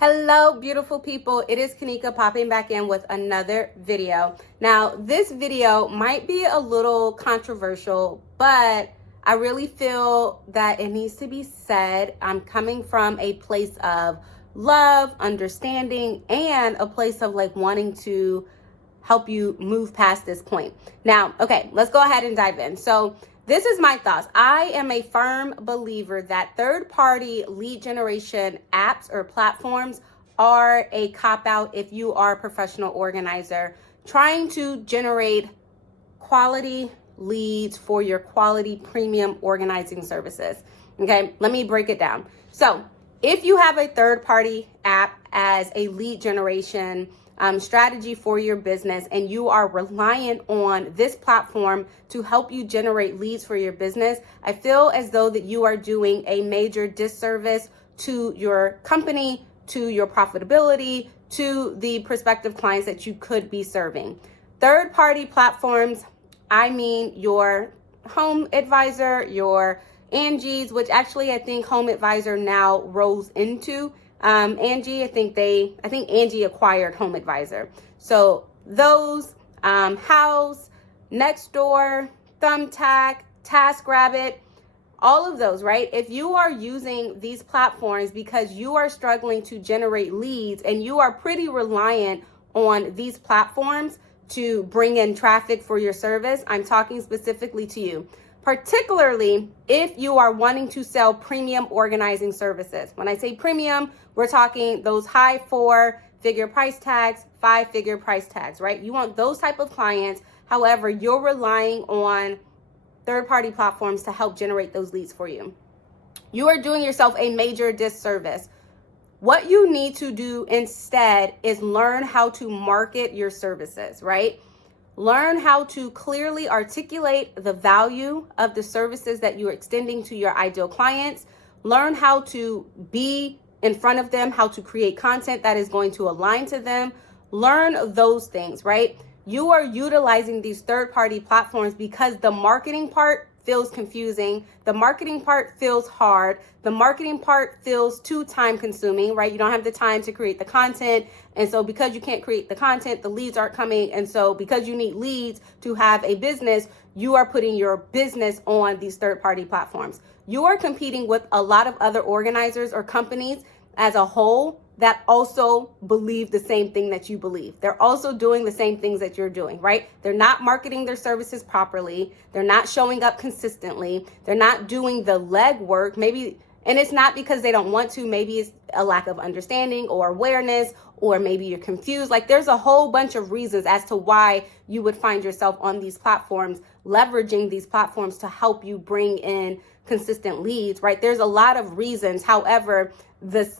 Hello, beautiful people. It is Kenika popping back in with another video. Now, this video might be a little controversial, but I really feel that it needs to be said. I'm coming from a place of love, understanding, and a place of wanting to help you move past this point. Now, okay, let's go ahead and dive in. So this is my thoughts. I am a firm believer that third-party lead generation apps or platforms are a cop-out if you are a professional organizer trying to generate quality leads for your quality premium organizing services. Okay, let me break it down. So if you have a third-party app as a lead generation strategy for your business, and you are reliant on this platform to help you generate leads for your business, I feel as though that you are doing a major disservice to your company, to your profitability, to the prospective clients that you could be serving. Third-party platforms, I mean your Home Advisor, your Angie's, which actually I think Home Advisor now rolls into Angie. I think Angie acquired Home Advisor. So those, House, Nextdoor, Thumbtack, TaskRabbit, all of those, right? If you are using these platforms because you are struggling to generate leads and you are pretty reliant on these platforms to bring in traffic for your service, I'm talking specifically to you. Particularly if you are wanting to sell premium organizing services. When I say premium, we're talking those high 4-figure price tags, 5-figure price tags, right? You want those type of clients. However, you're relying on third-party platforms to help generate those leads for you. You are doing yourself a major disservice. What you need to do instead is learn how to market your services, right? Learn how to clearly articulate the value of the services that you're extending to your ideal clients. Learn how to be in front of them, how to create content that is going to align to them. Learn those things, right? You are utilizing these third-party platforms because the marketing part feels confusing. The marketing part feels hard. The marketing part feels too time consuming, right? You don't have the time to create the content. And so because you can't create the content, the leads aren't coming. And so because you need leads to have a business, you are putting your business on these third-party platforms. You are competing with a lot of other organizers or companies as a whole that also believe the same thing that you believe. They're also doing the same things that you're doing, right? They're not marketing their services properly. They're not showing up consistently. They're not doing the legwork. Maybe, and it's not because they don't want to, maybe it's a lack of understanding or awareness, or maybe you're confused. There's a whole bunch of reasons as to why you would find yourself on these platforms, leveraging these platforms to help you bring in consistent leads, right? There's a lot of reasons. However, the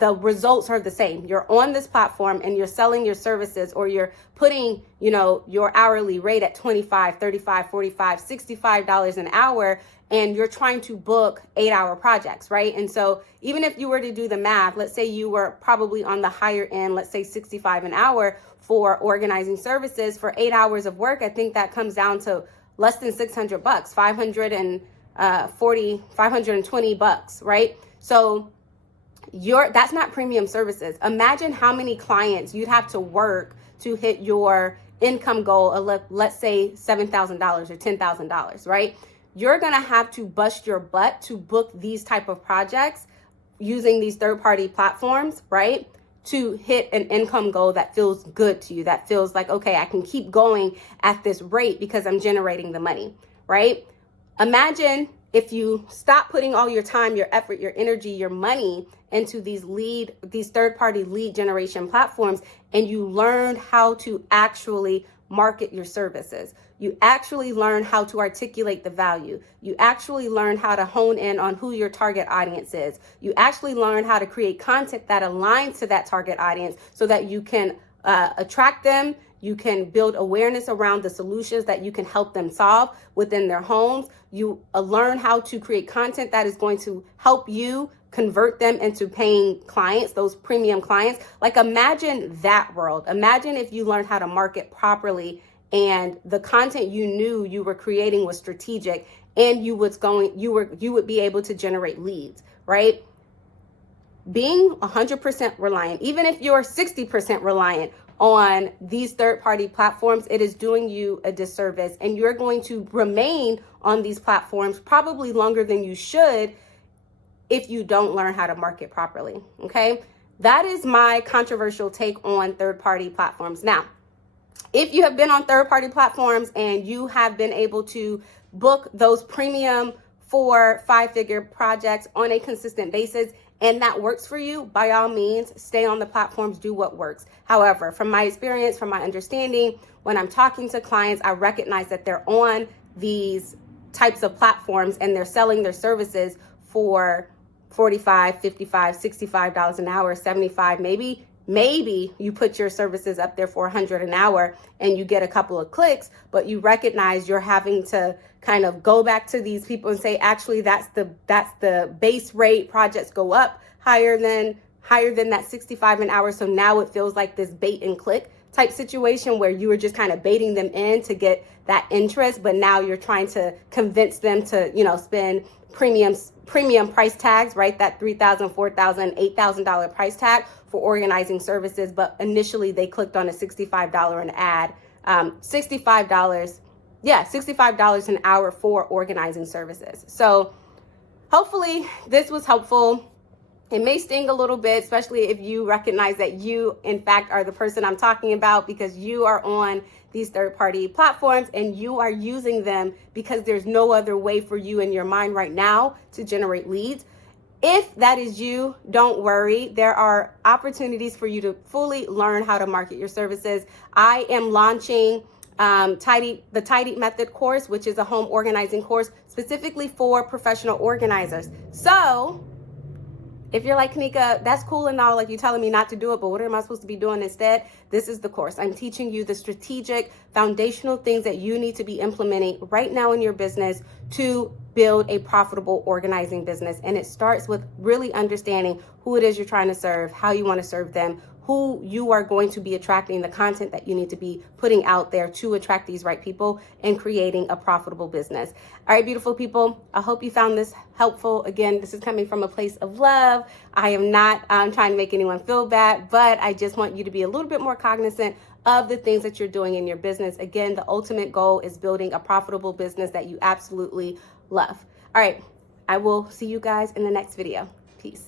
results are the same. You're on this platform and you're selling your services, or you're putting, your hourly rate at $25, $35, $45, $65 an hour, and you're trying to book 8-hour projects, right? And so even if you were to do the math, let's say you were probably on the higher end, let's say 65 an hour for organizing services for 8 hours of work, I think that comes down to less than $600, $520, right? So that's not premium services. Imagine how many clients you'd have to work to hit your income goal of, let's say, $7,000 or $10,000, right? You're going to have to bust your butt to book these type of projects using these third-party platforms, right? To hit an income goal that feels good to you, that feels like, okay, I can keep going at this rate because I'm generating the money, right? Imagine if you stop putting all your time, your effort, your energy, your money into these third-party lead generation platforms, and you learned how to actually market your services. You actually learn how to articulate the value. You actually learn how to hone in on who your target audience is. You actually learn how to create content that aligns to that target audience so that you can attract them. You can build awareness around the solutions that you can help them solve within their homes. You learn how to create content that is going to help you convert them into paying clients, those premium clients. Imagine that world. Imagine if you learned how to market properly and the content you knew you were creating was strategic, and you would be able to generate leads, right? being 100% reliant, even if you're 60% reliant on these third-party platforms, it is doing you a disservice, and you're going to remain on these platforms probably longer than you should if you don't learn how to market properly, okay? That is my controversial take on third-party platforms. Now, if you have been on third-party platforms and you have been able to book those premium 4-5-figure projects on a consistent basis, and that works for you, by all means, stay on the platforms, do what works. However, from my experience, from my understanding, when I'm talking to clients, I recognize that they're on these types of platforms and they're selling their services for $45, $55, $65 an hour, $75, maybe you put your services up there for $100 an hour and you get a couple of clicks, but you recognize you're having to kind of go back to these people and say, actually, that's the base rate. Projects go up higher than that 65 an hour. So now it feels like this bait and click type situation where you were just kind of baiting them in to get that interest, but now you're trying to convince them to, spend premium price tags, right? That $3,000, $4,000, $8,000 price tag for organizing services. But initially they clicked on a $65 an ad, $65 an hour for organizing services. So hopefully this was helpful. It may sting a little bit, especially if you recognize that you, in fact, are the person I'm talking about, because you are on these third-party platforms and you are using them because there's no other way for you in your mind right now to generate leads. If that is you, don't worry. There are opportunities for you to fully learn how to market your services. I am launching the Tidy Method course, which is a home organizing course specifically for professional organizers. So if you're like, Kenika, that's cool and all, like you're telling me not to do it, but what am I supposed to be doing instead? This is the course. I'm teaching you the strategic, foundational things that you need to be implementing right now in your business to build a profitable organizing business. And it starts with really understanding who it is you're trying to serve, how you want to serve them, who you are going to be attracting, the content that you need to be putting out there to attract these right people, and creating a profitable business. All right, beautiful people, I hope you found this helpful. Again, this is coming from a place of love. I am not trying to make anyone feel bad, but I just want you to be a little bit more cognizant of the things that you're doing in your business. Again, the ultimate goal is building a profitable business that you absolutely love. All right, I will see you guys in the next video. Peace.